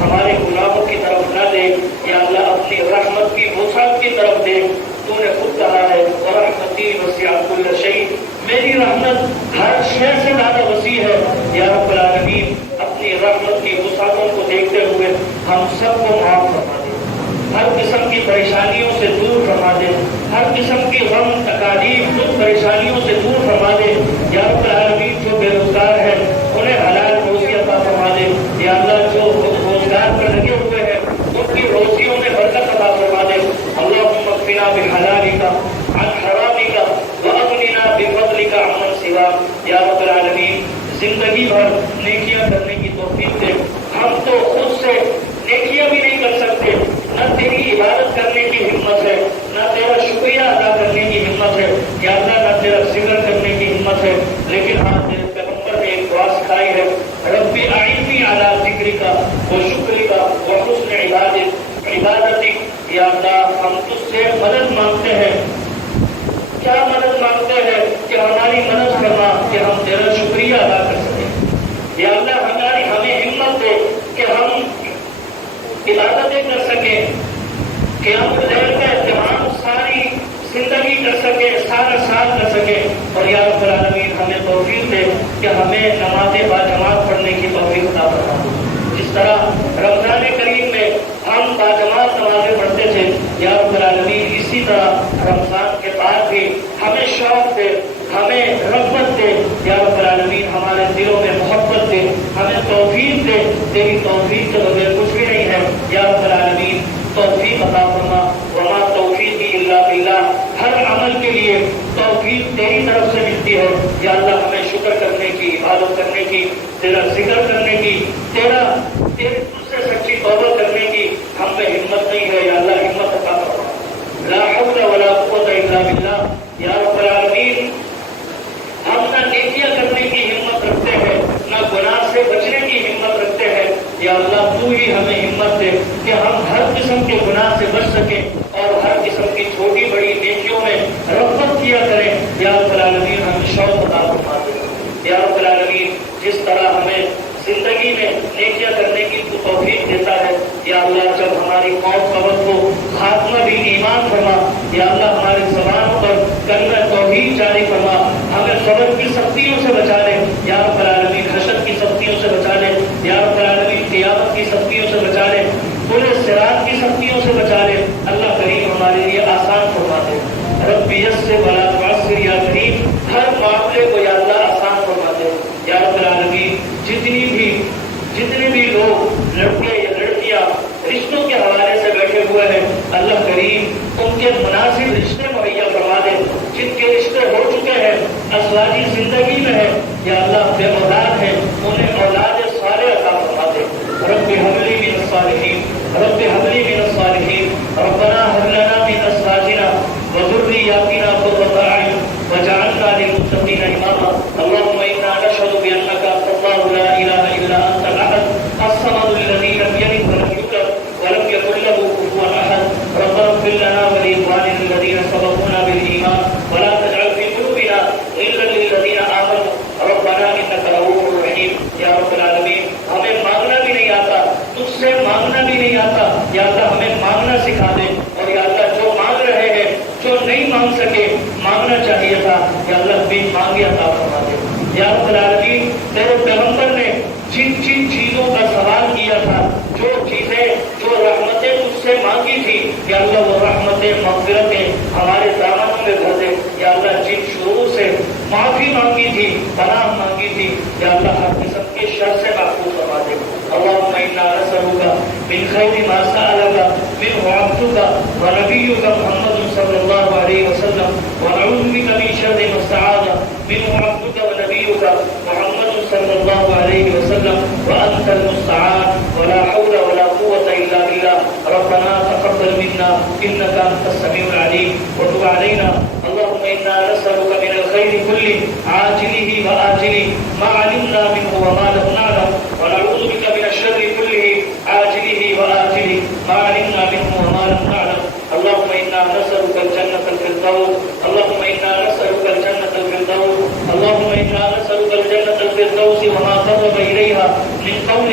ہمارے گناہوں کی طرف نہ دیکھ. یا اللہ اپنی رحمت کی وسعت کی طرف دیکھ. تو نے خود کہا ہے ورحمتی وسعت کل شیء, میری رحمت ہر شے سے زیادہ وسیع ہے. یا رب العالمین اپنی رحمت کی وسعتوں کو دیکھتے ہوئے ہم سب کو معاف فرما دے, ہر قسم کی پریشانیوں سے دور فرما دے, ہر قسم کی غم تکالیف دکھ پریشانیوں سے دور فرما دے. یا رب العالمین جو بے روزگار ہے انہیں حلال روزی عطا فرما دے. یا اللہ جو روزگار پر لگے ہوئے ہیں ان کی روزیوں میں برکت عطا فرما دے. اللہم اکفنا بحلالک عن حرامک واغننا بفضلک عمن سواک. یا رب العالمین زندگی بھر نیکیاں کرنے کی توفیق دے. ہم تو خود سے وشکرک وحسن عبادتک۔ یا اللہ ہم تجھ سے مدد مانگتے ہیں۔ کیا مدد مانگتے ہیں؟ کہ ہماری مدد کرنا کہ ہم تیرا شکریہ ادا کر سکیں۔ یا اللہ ہمیں ہمت دے کہ ہم عبادتیں کر سکیں، کہ ہم لیل کا اہتمام ساری زندگی کر سکیں، سارا سال کر سکیں۔ اور یا رب العالمین ہمیں توفیق دے کہ ہمیں نماز باجماعت پڑھنے کی توفیق عطا فرما۔ جس طرح رمضان کریم میں ہم باجماعت نمازیں پڑھتے تھے، یا رب العالمین اسی طرح رمضان کے بعد بھی ہمیں شوق دے، ہمیں رغبت دے، یا رب العالمین ہمارے دلوں میں محبت دے، ہمیں توفیق دے۔ تیری توفیق کے بغیر کچھ بھی نہیں ہے۔ یا رب العالمین توفیق عطا فرما۔ وما توفیقی الا باللہ۔ ہر عمل کے لیے توفیق تیری طرف سے ملتی ہے۔ یا اللہ ہمیں شکر کرنے کی، عبادت کرنے کی، تیرا ذکر کرنے کی، تیرے تجھ سے سچی توبہ کرنے کی ہم میں ہمت نہیں ہے۔ یا اللہ ہمت عطا فرما۔ لا حول ولا قوت الا باللہ۔ یا رب العالمین ہم نہ نیکیاں کرنے کی ہمت رکھتے ہیں، نہ گناہ سے بچنے کی ہمت رکھتے ہیں۔ یا اللہ تو ہی ہمیں ہمت دے کہ ہم ہر قسم کے گناہ سے بچ سکیں اور ہر قسم کی چھوٹی بڑی نیکیوں میں رغبت کیا کریں۔ یا رب العالمین ہمیں شوق عطا فرما دے۔ یا رب العالمین جس طرح ہمیں زندگی میں نیکیاں کرنے کی تو توفیق دیتا ہے، یا اللہ جب ہماری موت کا وقت ہو خاتمہ بھی ایمان فرما۔ یا اللہ ہماری زبانوں پر کلمہ توحید جاری فرما، ہمیں صبر کی سختیوں سے بچا لے۔ یا رب العالمین حشر کی سختیوں سے بچا لے۔ یا رب العالمین قیامت کی سختیوں سے بچا لے، پورے صراط کی سختیوں سے بچا لے۔ اللہ کریم ہمارے لیے آسان فرما دے۔ رب یسر ولا تعسر یا کریم، ہر معاملے کو یا اللہ آسان فرما دے۔ یا رب العالمین جتنے بھی لوگ لڑکے یا لڑکیاں رشتوں کے حوالے سے بیٹھے ہوئے ہیں، اللہ کریم ان کے مناسب رشتے مہیا فرما دے۔ جن کے رشتے ہو چکے ہیں، ازواجی زندگی میں ہے، یا اللہ بے اولاد ہے، انہیں اولاد صالح عطا فرما دے۔ رب هب لي من الصالحين، رب هب لي من الصالحين، ربنا هب لنا من ازواجنا وذرياتنا قرة اعين واجعلنا للمتقين اماما۔ اللهم انا نشهد بانك انت الله لا اله الا انت الاحد الصمد الذي لم يلد ولم يولد ولم يكن له كفوا احد۔ ربنا اغفر لنا ولاخواننا الذين سبقونا بالايمان ولا تجعل في قلوبنا غلا للذين امنوا ربنا انك رؤوف رحيم۔ یا رب العالمین ہمیں مانگنا بھی نہیں آتا، تجھ سے مانگنا بھی نہیں آتا، یا اللہ ہمیں مانگنا سکھا دے۔ اور یا اللہ جو مانگ رہے ہیں، جو نہیں مانگ سکے، مانگنا چاہیے تھا، یا اللہ بھی مانگے عطا فرما دے۔ یا رب العالمین تیرے پیغمبر نے جن چیزوں کا سوال کیا تھا، جو چیزیں جو رحمتیں تجھ سے مانگی تھی، یا اللہ وہ رحمتیں مغفرتیں ہمارے دامنوں میں بھر دے۔ یا اللہ جن شرور سے معافی مانگی تھی، پناہ مانگی تھی، یا اللہ ہر قسم کے شر سے محفوظ فرما دے۔ اللهم انا نسألك من خير ما سألك منه عبدك ونبيك محمد صلى الله عليه وسلم، ونعوذ بك من شر ما استعاذ منه عبدك ونبيك محمد صلى الله عليه وسلم، وأنت المستعان ولا حول ولا قوة إلا بالله۔ ربنا تقبل منا إنك أنت السميع العليم وتب علينا۔ اللهم انا نسألك من الخير كله عاجله وآجله ما علمنا منه وما لم نعلم، ونعوذ بك من الشر كله عاجله وآجله ما علمنا منه وما لم نعلم۔ اللهم انا نسألك الجنة الفردوس، اللهم انا نسألك الجنة الفردوس، اللهم انا نسألك الجنة الفردوس وما قرب إليها من قول